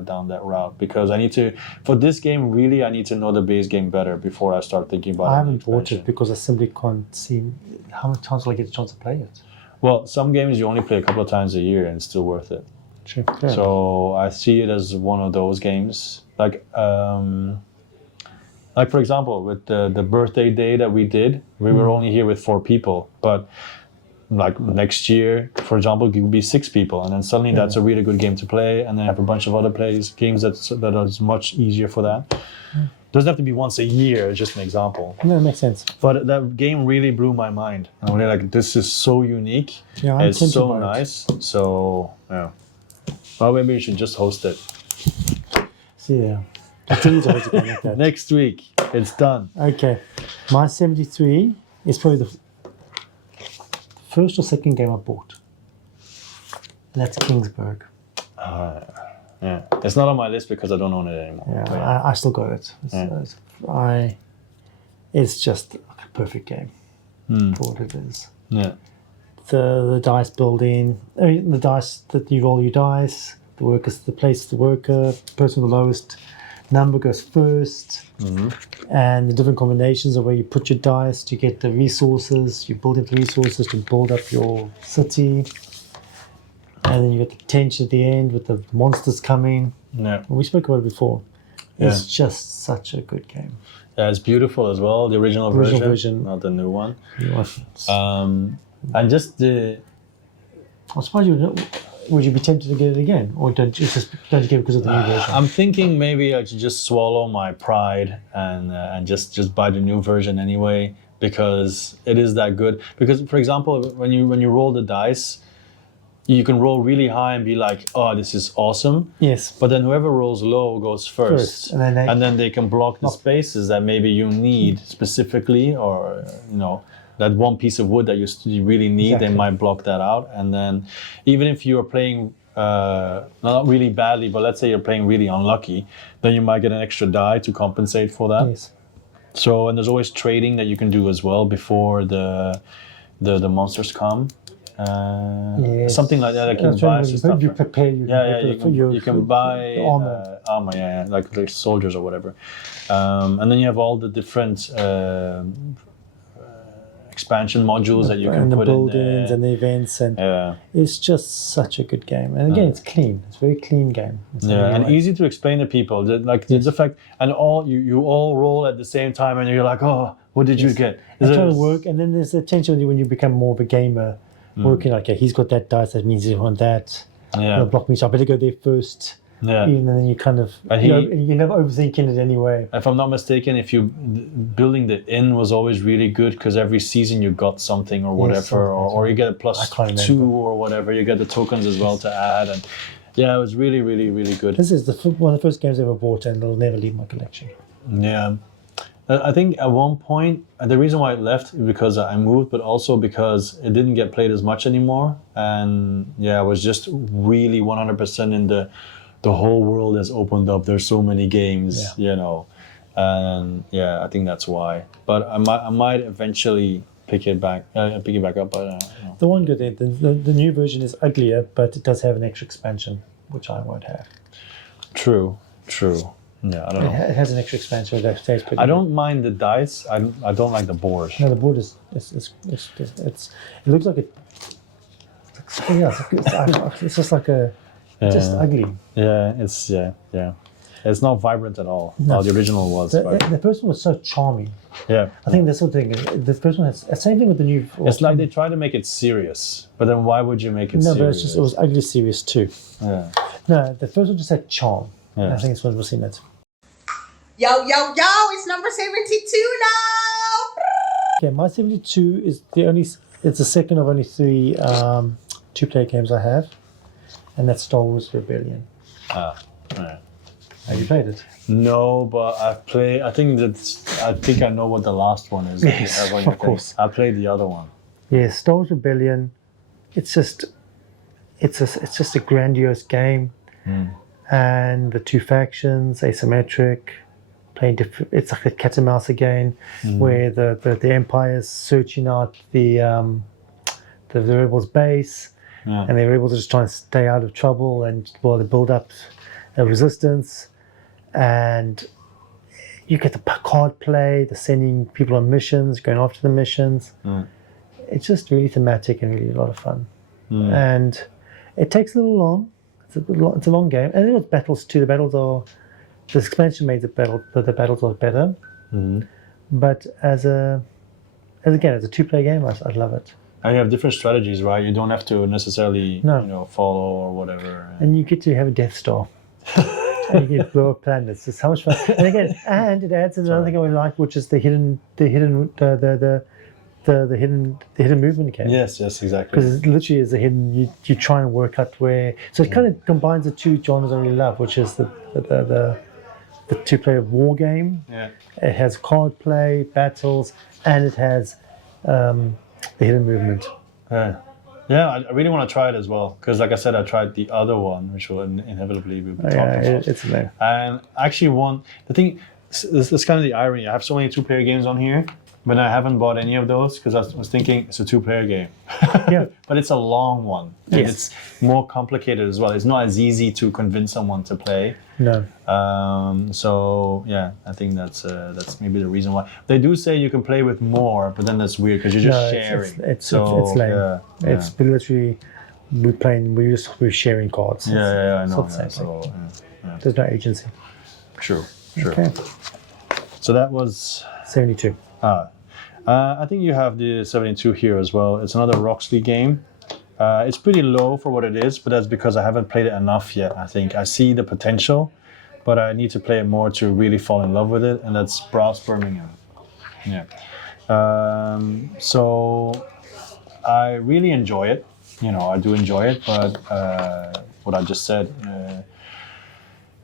down that route, because I need to, for this game, really I need to know the base game better before I start thinking about it. I haven't bought it because I simply can't see how much times will I get a chance to play it. Well, some games you only play a couple of times a year and it's still worth it. Sure. So I see it as one of those games. Like for example, with the birthday day that we did, we were only here with 4 people, but like next year, for example, it could be 6 people, and then suddenly that's a really good game to play, and then have a bunch of other games that are much easier for that. Doesn't have to be once a year, it's just an example. No, it makes sense. But that game really blew my mind. And I'm really like, this is so unique. Yeah, it's so nice. So, yeah. Well, maybe we should just host it. So, yeah. Like that. Next week, it's done. Okay. My 73 is probably the first or second game I bought. And that's Kingsburg. Yeah, it's not on my list because I don't own it anymore. Yeah, I still got it. It's just a perfect game for what it is. Yeah. The dice building, the dice that you roll your dice, the workers, the place the worker, person with the lowest number goes first, and the different combinations of where you put your dice to get the resources. You build up the resources to build up your city. and then you got the tension at the end with the monsters coming. Yeah. We spoke about it before. It's just such a good game. Yeah, it's beautiful as well. The original version, not the new one. And just the. I suppose would you be tempted to get it again, or don't you get it because of the new version? I'm thinking maybe I should just swallow my pride and just buy the new version anyway, because it is that good. Because for example, when you roll the dice, you can roll really high and be like, oh, this is awesome. Yes. But then whoever rolls low goes first. And then they can block the spaces that maybe you need specifically, or, that one piece of wood that you really need, they might block that out. And then even if you're playing, not really badly, but let's say you're playing really unlucky, then you might get an extra die to compensate for that. Yes. So, and there's always trading that you can do as well before the monsters come. Something like that. You buy stuff. You prepare. You can buy armor, like the soldiers or whatever. And then you have all the different expansion modules that you can put in there. And the buildings and the events, and it's just such a good game. And again, it's clean. It's a very clean game. And easy to explain to people. The fact, and you all roll at the same time, and you're like, oh, what did you get? It's trying to work, and then there's the tension when you become more of a gamer. Working like, he's got that dice, that means he wants that. He'll block me, so I better go there first. And then you kind of, you're never overthinking it anyway. If I'm not mistaken, building the inn was always really good, because every season you got something or whatever, or you get a +2 or whatever. You get the tokens as well to add, and it was really, really, really good. This is one of the first games I ever bought, and it'll never leave my collection. Yeah. I think at one point, the reason why it left is because I moved, but also because it didn't get played as much anymore. And I was just really 100% in the whole world has opened up. There's so many games, and I think that's why. But I might eventually pick it back up. But the one good thing, the new version is uglier, but it does have an extra expansion, which I won't have. True. Yeah, I don't know. It has an extra expansion that stays pretty. I don't mind the dice. I don't like the board. No, the board is it looks like it. It's just like just ugly. Yeah, it's not vibrant at all. No. Well, the original was. The first one was so charming. Yeah, I think that's the thing. The first one has same thing with the new. It's like they try to make it serious, but then why would you make it serious? No, but it was ugly serious too. Yeah. No, the first one just had charm. Yeah. I think it's what we'll see next. Yo, it's number 72 now. Okay, my 72 is it's the second of only 3 two-player games I have, and that's Star Wars Rebellion. Right. Have you played it? No, but I think I know what the last one is. Yes, of course. I played the other one. Yeah, Star Wars Rebellion. It's just a grandiose game, and the two factions asymmetric. It's like a cat and mouse again, where the Empire's searching out the rebels' base, and they're able to just try and stay out of trouble, and they build up a resistance, and you get the card play, the sending people on missions, going after the missions. It's just really thematic and really a lot of fun, and it takes a little long. It's a long game, and there's battles too. The expansion made the battles are better, but as a two-player game, I love it. And you have different strategies, right? You don't have to necessarily follow or whatever. And you get to have a Death Star, and you get blow up planets. It's so much fun. And it adds another thing I really like, which is the hidden movement game. Yes, exactly. Because it literally is a hidden. You try and work out where. So it kind of combines the two genres I really love, which is the two-player war game. Yeah. It has card play, battles, and it has the hidden movement. Yeah, I really want to try it as well, because like I said, I tried the other one, which will inevitably be talked about. It's amazing. And actually the thing, this is kind of the irony. I have so many two-player games on here, but I haven't bought any of those because I was thinking it's a two-player game. Yeah. But it's a long one. Yes. And it's more complicated as well. It's not as easy to convince someone to play. No. So yeah, I think that's maybe the reason why. They do say you can play with more, but then that's weird because you're just sharing. It's lame. It's literally we're sharing cards. Yeah, I know. It's not the same thing. Yeah. There's no agency. Sure. Okay. So that was 72. I think you have the 72 here as well. It's another Roxley game. It's pretty low for what it is, but that's because I haven't played it enough yet. I think I see the potential, but I need to play it more to really fall in love with it, and that's Brass Birmingham. Yeah. So I really enjoy it. I do enjoy it, but what I just said,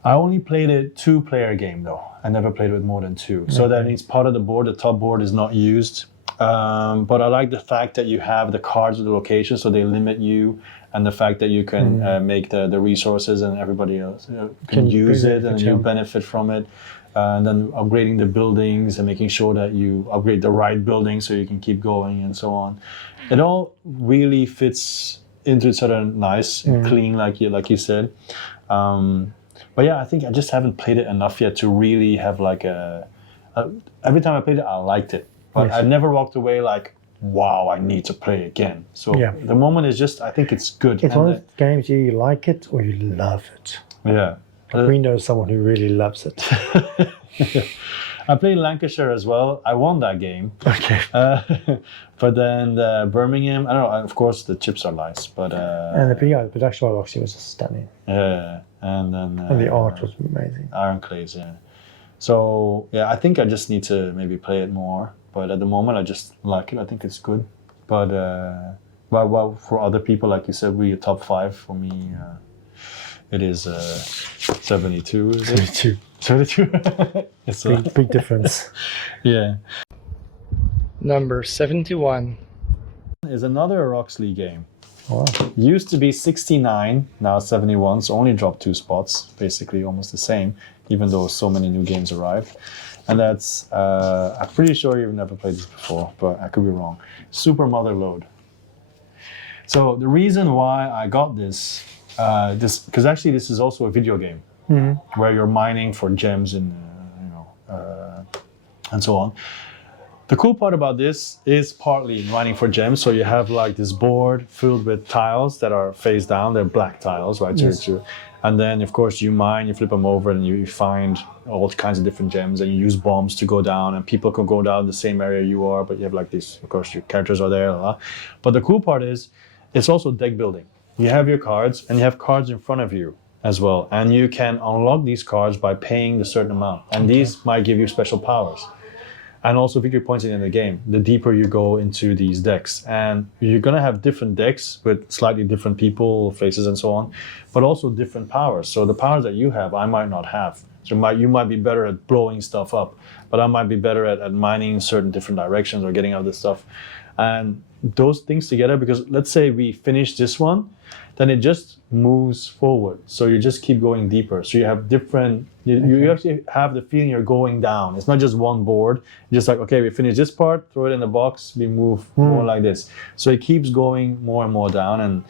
I only played a 2-player game though. I never played with more than 2. So that means part of the board, the top board, is not used. But I like the fact that you have the cards with the location, so they limit you, and the fact that you can make the resources and everybody else can use it and you benefit from it. And then upgrading the buildings and making sure that you upgrade the right building so you can keep going and so on. It all really fits into each other nice and clean, like you said. But yeah, I think I just haven't played it enough yet to really have like every time I played it, I liked it. But I've never walked away like, wow, I need to play again. So the moment is just, I think it's good. It's one of the games you like it or you love it. Yeah. We know someone who really loves it. I played Lancashire as well. I won that game. Okay. But then Birmingham, I don't know, of course the chips are nice, but... and the production of actually was stunning. Yeah, and then... and the art was amazing. Ironclays, yeah. So, yeah, I think I just need to maybe play it more. But at the moment, I just like it. I think it's good. But well, for other people, like you said, we're top 5. For me, it is 72. Is it? 72. It's big difference. Yeah. Number 71. Is another Roxley game. Wow. Used to be 69, now 71, so only dropped 2 spots, basically almost the same, even though so many new games arrived. And that's, I'm pretty sure you've never played this before, but I could be wrong. Super Motherlode. So the reason why I got this, because actually this is also a video game, where you're mining for gems and, and so on. The cool part about this is partly mining for gems. So you have like this board filled with tiles that are face down. They're black tiles, right? Yes. And then, of course, you mine, you flip them over, and you find all kinds of different gems. And you use bombs to go down, and people can go down the same area you are. But you have like this, of course, your characters are there. But the cool part is, it's also deck building. You have your cards, and you have cards in front of you as well. And you can unlock these cards by paying a certain amount. And these might give you special powers. And also victory points in the game, the deeper you go into these decks. And you're going to have different decks with slightly different people, faces and so on, but also different powers. So the powers that you have, I might not have. So you might be better at blowing stuff up, but I might be better at mining in certain different directions or getting out this stuff. And those things together, because let's say we finish this one, then it just moves forward. So you just keep going deeper. So you have different, you actually have the feeling you're going down. It's not just one board. You're just like, okay, we finish this part, throw it in the box, we move more like this. So it keeps going more and more down, and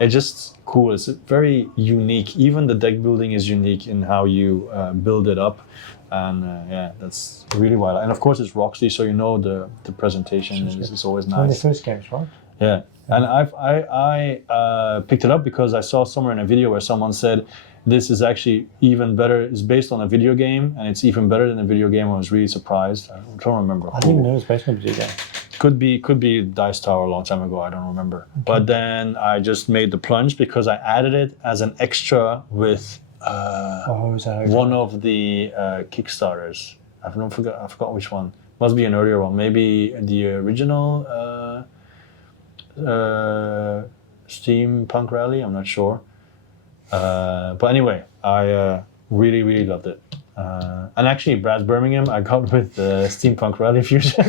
it's just cool. It's very unique. Even the deck building is unique in how you build it up. And yeah, that's really wild. And of course it's Roxley, so you know the presentation is always nice. One of the first games, right? Yeah. And I picked it up because I saw somewhere in a video where someone said this is actually even better. It's based on a video game, and it's even better than a video game. I was really surprised. I don't remember. I didn't even know it was based on a video game. Could be Dice Tower a long time ago. I don't remember. Okay. But then I just made the plunge because I added it as an extra with one of the Kickstarters. I forgot which one. Must be an earlier one. Maybe the original. Steampunk Rally, I'm not sure. But anyway, I really loved it. And actually, Brass Birmingham, I got with the Steampunk Rally Fusion.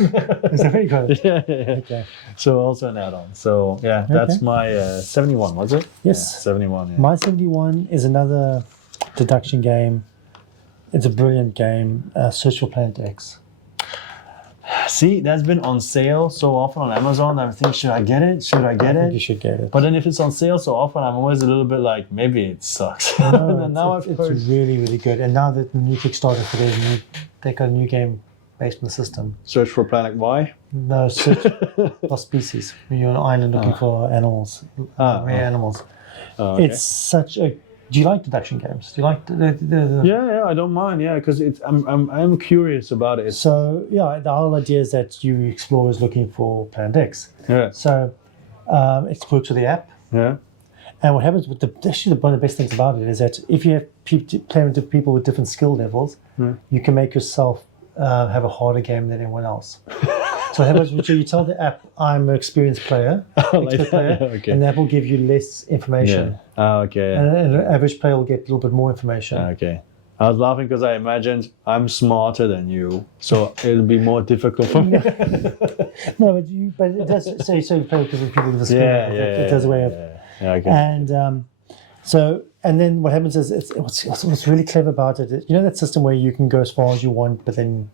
Is that very good? Yeah. Okay. So also an add-on. So yeah, that's my 71, was it? Yes. Yeah, 71. Yeah. My 71 is another deduction game. It's a brilliant game. Search for Planet X. See, that's been on sale so often on Amazon. I think, should I get it? I think you should get it. But then if it's on sale so often, I'm always a little bit like, maybe it sucks. No, it's really, really good. And now that the new Kickstarter for they got a new game based on the system. Search for planet Y. No, search for species. When you're on an island looking for animals, rare animals. Oh, okay. It's such a. Do you like deduction games? Do you like the Yeah, I don't mind. Yeah, because I'm curious about it. So yeah, the whole idea is that you explorers looking for Planet X. Yeah, So it works with the app. yeah, And what happens with actually one of the best things about it is that if you have playing with people with different skill levels, you can make yourself have a harder game than anyone else. So what happens? So you tell the app, "I'm an experienced player," expert player, okay. and the app will give you less information. Yeah. Okay. And an average player will get a little bit more information. Okay. I was laughing because I imagined I'm smarter than you, so it'll be more difficult for me. No, but it does. So you play with different people with the skill. Yeah, It does a way of. Yeah, okay. And and then what happens is what's really clever about it. You know that system where you can go as far as you want, but then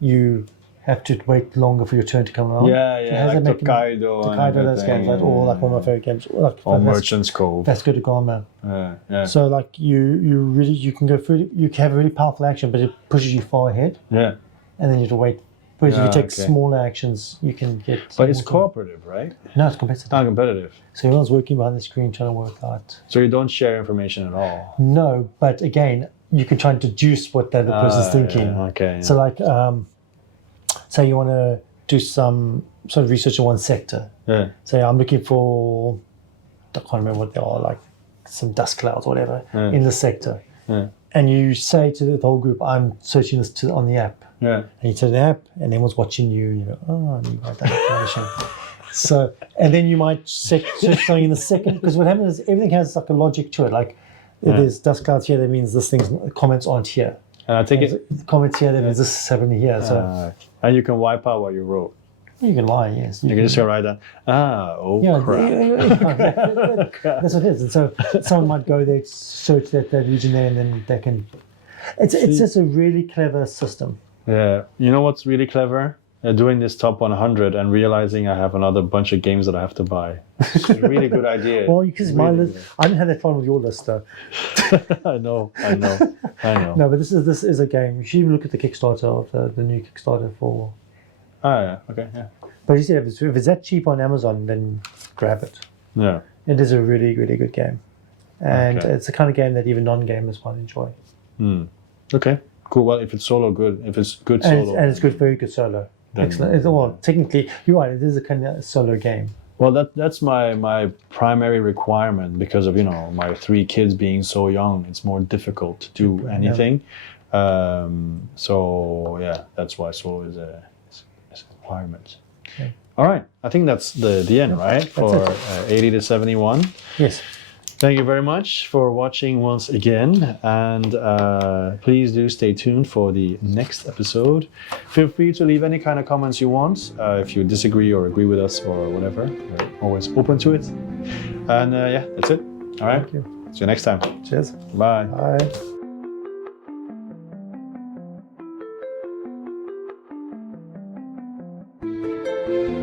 you have to wait longer for your turn to come along. Yeah, like Tokaido. Those games, like, or like one of my favorite games, or Merchant's Cove. That's good to Gama. Yeah. So like you can go through. You can have a really powerful action, but it pushes you far ahead. Yeah. And then you have to wait. Whereas if you take okay. smaller actions, you can get. But it's cooperative, right? No, it's competitive. Not competitive. So everyone's working behind the screen trying to work out. So you don't share information at all. No, but again, you can try and deduce what the other person's thinking. Yeah, okay. So like, say you want to do some sort of research in one sector. Yeah. Say I'm looking for, I can't remember what they are, like some dust clouds or whatever in the sector. Yeah. And you say to the whole group, I'm searching this on the app. Yeah. And you turn the app and everyone's watching you. You go, oh, I need to write that information. So, and then you might search something in the second, because what happens is everything has like a logic to it. Like, if there's dust clouds here, that means this thing's comments aren't here. And I think Comments here, that means this is happening here. So, and you can wipe out what you wrote. you can lie, yes. You can just go write down. Crap. That's what it is. And so someone might go there, search that region there, and then they can. It's just a really clever system. Yeah. You know what's really clever? Doing this top 100 and realizing I have another bunch of games that I have to buy. It's a really good idea. Well, because my list, I didn't have that fun with your list though. I know. No, but this is a game. You should even look at the Kickstarter of the new Kickstarter for. Oh yeah. Okay. Yeah. But you see, if it's that cheap on Amazon, then grab it. Yeah. It is a really, really good game, and Okay. it's the kind of game that even non-gamers might enjoy. Okay. Cool. Well, if it's solo, good. If it's good And solo, it's good, very good solo. Then- Excellent. Well, technically, you're right. It is a kind of solo game. well, that's my primary requirement because of my 3 kids being so young. It's more difficult to do anything. So yeah, that's why solo is a requirement. Okay. All right. I think that's the end, right? For 80 to 71. Yes. Thank you very much for watching once again, and please do stay tuned for the next episode. Feel free to leave any kind of comments you want, if you disagree or agree with us or whatever. We're always open to it. And yeah, that's it. All right. Thank you. See you next time. Cheers. Bye. Bye.